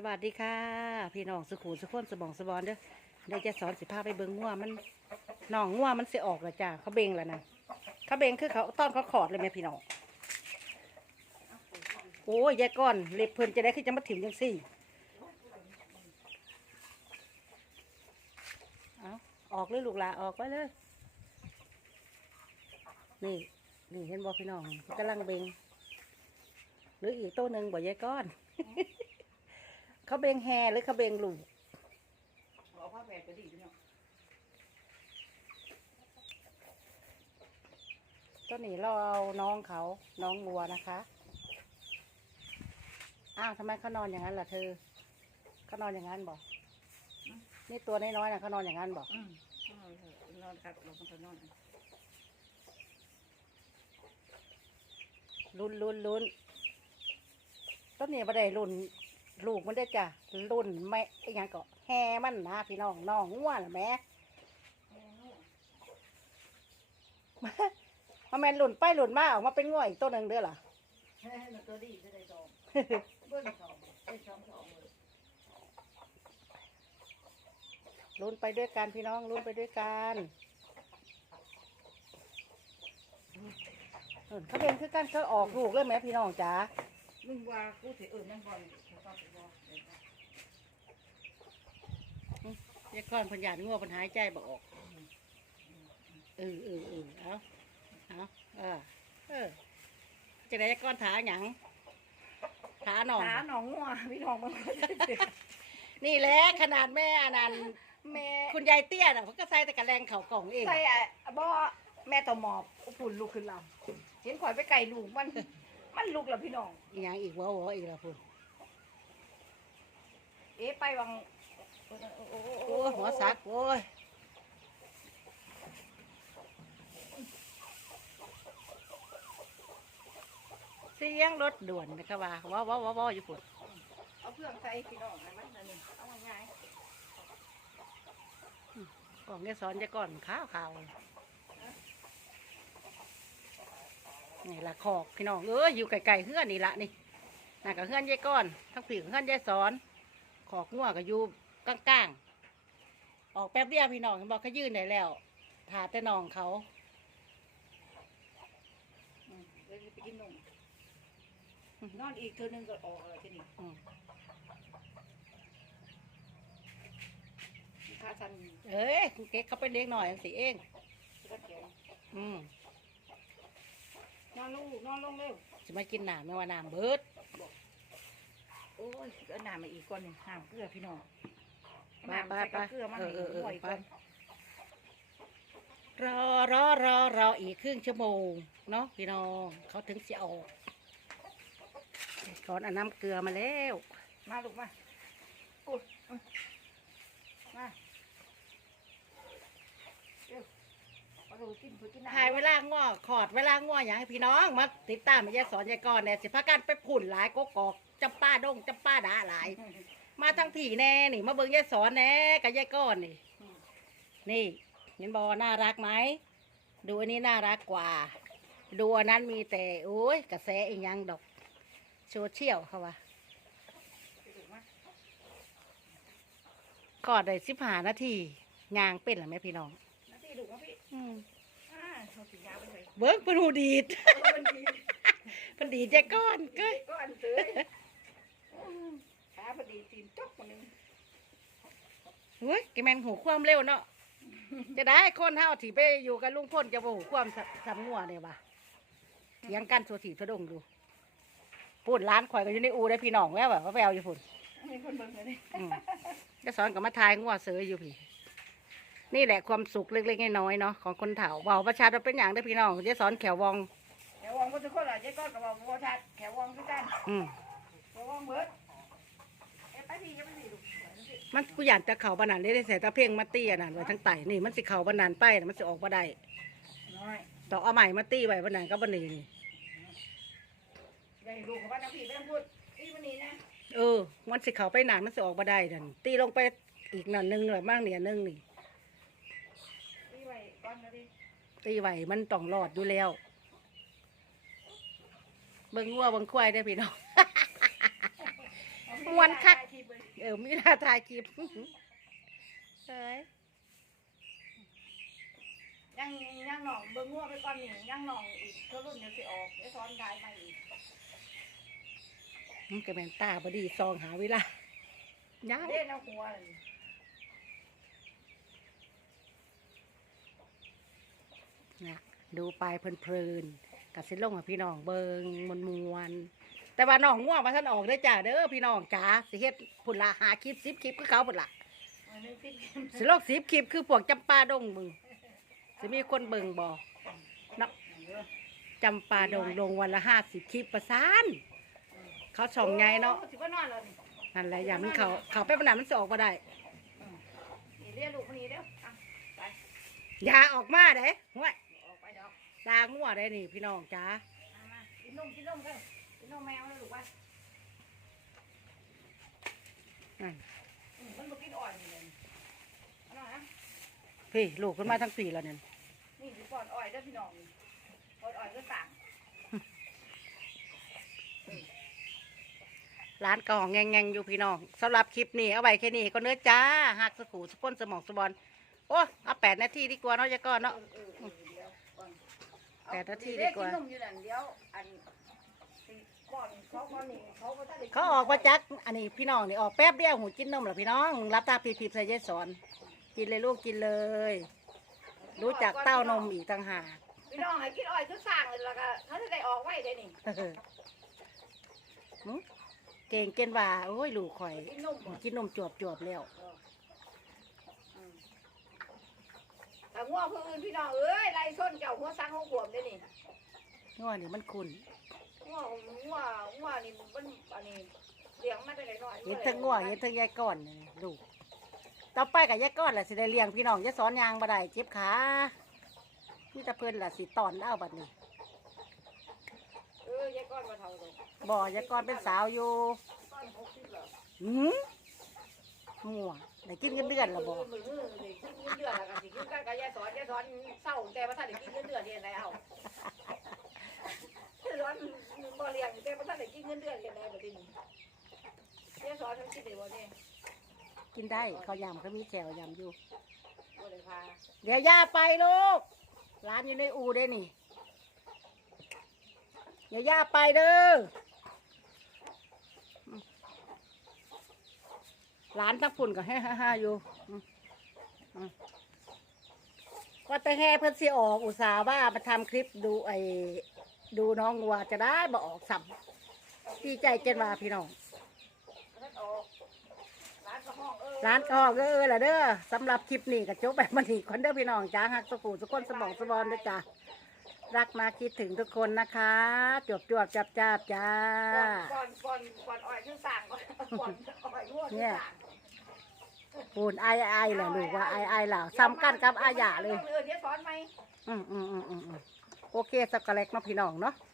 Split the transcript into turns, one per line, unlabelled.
สวัสดีค่ะ พี่น้องสุขุมสุขคนสมองสบอนเด้อเดี๋ยวจะสอนสิพาไปเบิ่งงัวมันน้องงัวมันเสิออกแล้วจ้าเขาเบ่งแล้วนะเขาเบ่งคือเขาต้อนเขาขอดเลยแม่พี่น้องโอ้ยยายก้อนเล็บเพิ่นจะได้ขึ้นจะมาถิ่มจังสี่เอาออกเลยลูกหลาออกไปเลย นี่นี่เห็นบ่พี่น้องกำลังเบ่งหรืออีกตัวหนึ่งบ่ยายก้อน เขาเบ่งแฮหรือเขาเบ่งลูก
เอาผ้าแปดก็ดีพี่น้อง
ต้นนี้เราเอาน้องเขาน้องวัวนะคะ อ้าวทำไมเขานอนอย่างนั้นล่ะเธอเขานอนอย่างนั้นบอกนี่ตัวน้อยๆนะเขานอนอย่างนั้นบอก
อืมนอนเถอะนอนครับเราต้องนอน
ลุ้นลุ้นลุ้นต้นนี้บ่ได้รุ่น ลูกมันได้จ้ะรุ่นแม่ไอ้หยังก็แฮมันนะพี่น้องน้องงัวน่ะแม่มาแมนหลุ่นไปหลุ่นมาออกมาเป็นง่อยอีกตัวหนึ่งเด้อล่ะ
เฮ้ยมันตัวดีจะได้สองเบิ้ลสองเป็นสองสองเลย
ลุ้นไปด้วยกันพี่น้องลุ้นไปด้วยกันเออเขาเป็นคือกันเขาออกลูกเลยไหมพี่น้องจ๋า
มึงว่ากูถือเออนั่งบอลเขาต้องไปบอล
เรียกก้อนเพันหยาดงัวเพันหายใจบอกออกเออเออเออเอาเอาเออเออจะได้ก้อนถาหยังถาหนอง
ขาหนองงัวพี่น้องมันก็จะเดือด
นี่แหละขนาดแม่อนันต์
แม่
คุณยายเตี้ยน่ะเขาก็ใส่แต่กระแรงเขากล่องเอง
ใส่อะบ่แม่ต่อหมอบปุ่นลูกขึ้นลำเห็นข่อยไปไก่ลูกมัน มันลูกแล้วพี่น้อง
อีกอย่างอีกวะวะอีกแล้วพูด
เอ๊ะไปวังโอ้
โอ้ยหัวสักโอ้ยเสียงรถด่วนนะคะว่าว้าวว้าวว้าวว้าวอยู่ปุ่น
เอาเครื่องใส่พี่น้องให้มันอันนี้เอาง่าย
กล่องเนี่ยสอนจะก่อนข้าวขาวนี่ ละขอกพี่น้องเอ้ยอยู่ไกลๆเฮือนนี่ละนี่น่ะกับเฮือนยายก้อนทั้งผีกับเฮือนยายสอนขอกงัวก็อยู่กลางๆออกแป๊บเดียวพี่น้องเห็นบอกเขายื่นได้แล้วถาแต่น้องเขา
ๆอืมเลยไปกินนมนอนอีกเธอหนึงก็ออกอะไรทีนี้
อืม
ขาสั่น
เอ้ยเก๊กเขาเป็นเด็กหน่อยสิเอง
ก็แข็ง
อืม
นอนลงลูกนอนลงเร็ว
จะมากินหนามไม่ว่าหนามเบิด
โอ้ยเอาน้ำมาอีกก่อนหนึ่งน้ำเกลือพี่น้อง
ไป
น้ำ
ไป
ใส่
ไป
กับเกลือมา
เอ
ให้
อเออเออ
ห่วย
ไป
ก่อน
รอรอรอรออีกครึ่งชั่วโมงเนาะพี่น้องเขาถึงจะออกก่อนเอาน้ำเกลือมาแล้ว
มาลูกมาอุ้ยอุ้ยมาเร็ว มาดูกินเพื่อกินน้ำ
ถ่ายเวลาง้อขอดเวลาง้ออย่างให้พี่น้องมาติดตามมายายสอนยายก่อนเนี่ยสิพากันไปผุ่นหลายกกอกจำป้าดงจำป้าด่าหลาย มาทั้งผีแน่นี่ มาเบิ่งยายสอนแน่กับยายก้อนนี่ นี่เห็นบอน่ารักไหมดูอันนี้น่ารักกว่า ดูอันนั้นมีแต่โอ้ยกระแสอีกยังดอกโซเชียลเขาว่าก็ได้สิบหานาทียางเป็นหรือไม่พี่น้อง
ลูกมาพี่
อืม
อ่าเอาสียาไปเลย
เบิ้งเป็นหูดีด
มันดี
เป็นดีดยายก้อนเก้ย
ก็อันเตยขาพอดีตีนจกมาหนึ่ง
เฮ้ยแกแมนหูความเร็วเนาะจะได้คนเท่าที่ไปอยู่กับลุงพ่นจะบ่หูความสสำงัวเนี่ยว่ะเถียังกันสัวถีทะดงดูพูดร้านข่อยก็อยู่ในอูได้พี่น้องแล้วแบบว่าแววอยู่พุ่น
มีคนเบิ่งเลย
อืมจะสอนกับมาทายงัวเสืออยู่พี่ นี่แหละความสุขเล็กๆน้อยๆเนาะของคนเฒ่าเบาประชาชนเป็นอย่างได้อพี่น้องจะสอนแขววอง
แขววองก็ทุกคนเหรอเจ๊ก้อนกับว่าบัวทัดแขววองคือกัน
อืม
แขววองเบิดเอ้ยไปพี่ก็ไปพี่ลูก
มันกูอยากจะเข่าบานานได้ได้ใส่ตะเพ่งมาตีอันนั้นไว้ทั้งไตนี่มันสิเข่าบานานไปน่ะมันสิออกมาได้
น้อย
ต่องเอาใหม่มาตีไว้บานานก็บันนี้นี่
ได้ลูกของบ้านน้ำพี่ไม่ต้องพูดพี่มันนี่นะ
เออมันสิเข่าไปนานมันสิออกมาได้ดันตีลงไปอีกหน่อยนึงหรือมั่งเนี่ยนึงนี่
พี่ไว้ ก่อนนะพี่
ตีไว้มันต้องรอดอยู่แล้ว เบิ่งวัวเบิ่งควายได้อพี่น้อง
เอา
มวนคัก เออมีท่าถ่ายคลิปเฮ้ย
ยังยังหนองเบิ่งงัวไปก่อนนี่ยังหนองอีกเท่ารุ่นเดี๋ยวสิออกเดี๋ยวซ้อนท้ายมาอีก
มันก็แม่นตาบดีซองหาเวลาย้าย
เด้นเอาหัวนั่น
นะดูไปเพลินๆกับสิลงกับพี่น้องเบิงมวนมวนๆแต่ว่าน้องง่วงมาท่านออกเด้อจ้าเด้อพี่น้องจ๋าสิเฮ็ดพุ่นละหาคลิปสิบคลิปคือเขาพุ่นละ
อันนี้ติด
สิโลกสิบคลิปคือพวกจำปาดงมึงสิมีคนเบิงบ่นับจำปาดงลงวันละห้าสิบคลิปประสานเขาส่องไงเนาะ
โอ้สิว่านอนแล้วนี่
นั่นแหละอย่ามันเขาเขาไปประนานมันสิออกมาได้
นี่เรียกลูกมานี่เด้ออะไป
อย่าออกมาเด้ห่วย
ออกไปดอก
ตางัวได้นี่ พี่น้องจ๋า
เอามากินนมกินนมเด้อกินนมแมวเลยลูกว่า
นั่น
อืมมันบ่กินอ่อนนี่เลยเอาหน่อยนะ
พี่ลูกขึ้นมาทั้งปีแล้วเนี่ย
นี่สิก่อนอ่อยเด้อพี่น้องก่อนอ่อยก็ต่าง
ร้านกองแงงๆอยู่พี่น้องสำหรับคลิปนี้เอาไว้แค่นี้ก็เนื้อจ้าหักสกูสปนสมองสบอนโอ้เอาแปดนาทีดีกว่าเนาะยายก้อนเนาะ
เออเออเออเดี๋ยวก่อน
แปดนาที
เอ
ดีกว่า
กินนมอยู่นั่นเดี๋ยวอันสิก่อนเขาก่อนนี่เขาบ่ทันได้น
เขาออกมาจัก อันนี้พี่น้องนี่ออกแป๊บเดียวหูกินนมเหรอพี่น้องมึงรับตาพีพีใส่ยายสอน กินเลยลูกกินเลย รู้จักเต้านมอีกต่างหาก
พี่น้องให้กินอ้อยคือสร้างเลยแล้วก็เขาจะได้ออกไว้ได้นี่
เออหึเก่งเก่นว่า โอ้ย ลูกข่อย
กินนมบ่
กินนมจวบจวบๆแล้ว
อืม แต่ง่วงผู้อื่นพี่น้องเอ้ยไล่ส้นเจ้าหัวซังหัวขวมได้นี่
ง่วนี่มันคุณ
ง่วงง่วงง่วงนี่มันอันนี้เลี้ยงมาได้หน่อยๆ
เห็นทั้งง่วเห็นทั้งยายก้อนนี่ลูกต่อไปกับยายก้อนแหละสิได้เลี้ยงพี่น้องยายสอนยางบ่ได้เจ็บขานี่ตะเพิ่นล่ะสิตอนเอาบัดนี้
เออยายก้อนมาเท่าเลย
บ่ยายก้อนเป็นสาวอยู่
ก้อนหกสิบเหรอ
หืมงัว ได้กินเงินเดือนละบ่
มือมือเลยกินเงินเดือนแล้วก็สิกินกันกับยายสอนยายสอนเศร้าแต่ว่าท่านได้กินเงินเดือนเรียนแล้วยายสอนบ่เลี้ยงแต่ว่าท่านได้กินเงินเดือนเรียนแล้วแบบนี้ยายสอนมันคิดได้บ่เนี่ย
กินได้เขาวยำเขามีแจวยำอยู่
บ่ได้พา
เดี๋ยวย่าไปลูกร้านอยู่ในอู่เด้นี่เดี๋ยวย่าไปเด้ออื ร้านทั้งปุ่นก็แฮ่ฮ่าๆอยู่อืมอืมว่าแต่แห่เพื่อนสิออกอุตส่าห์ว่ามาทำคลิปดูไอ้ดูน้องวัวจะได้บ่ออกสัมดีใจเจนว่าพี่น้อง
ท่านออกร้านก็ห้องเออ
ร้านก็ห้องเออละเด้อสำหรับคลิปนี้ก็จบแบบมันนี่คนเด้อพี่น้องจ้าหักสกูสุกคนสมองสมบอนเด้อจ้ารักมาคิดถึงทุกคนนะคะจวบจวบจับจับจ้า
ก่อนก่อนก่อนอ่อยคือสั่งก่อนก่อนอ่อยง่วงคือสั่ง
ปูนไอไอายแหละลูกว่าไอไอายล่ะซ้ำกันกับอาหยาเลย
เออเดี๋ยวสอนไหม
อืมอืมอืมอืมอืมโอเคสักกะเล็กเนาะพี่น้องเนาะ
เ